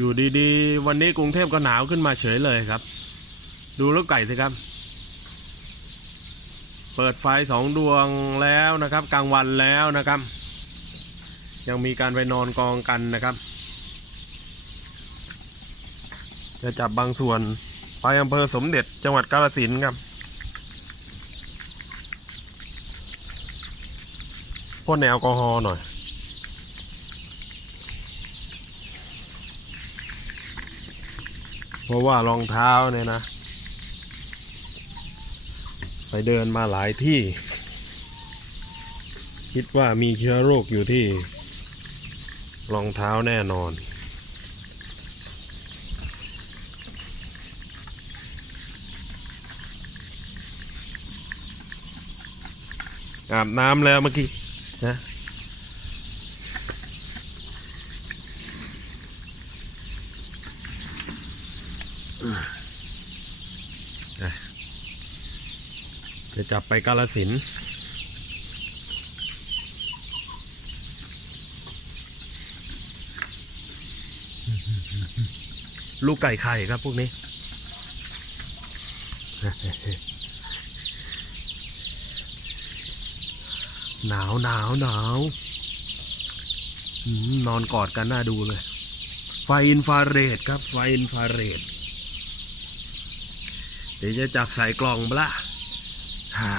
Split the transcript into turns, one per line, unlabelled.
อยู่ดีๆ วันนี้กรุงเทพก็หนาวขึ้นมาเฉยเลยครับ ดูลูกไก่สิครับ เปิดไฟสองดวงแล้วนะครับ กลางวันแล้วนะครับ ยังมีการไปนอนกองกันนะครับ จะจับบางส่วนไปอำเภอสมเด็จจังหวัดกาฬสินธุ์ครับพ่นแอลกอฮอล์หน่อย เพราะว่ารองเท้าเนี่ยนะ ไปเดินมาหลายที่ คิดว่ามีเชื้อโรคอยู่ที่ รองเท้าแน่นอน อาบน้ำแล้วเมื่อกี้นะ จะจับไปกาลสินลูกไก่ไข่ครับพวกนี้ หนาวหนาวหนาวอนอนกอดกันน่าดูเลย ไฟอินฟาเรดครับ ไฟอินฟาเรด เดี๋ยวจะจับใส่กล่องบละฮ่า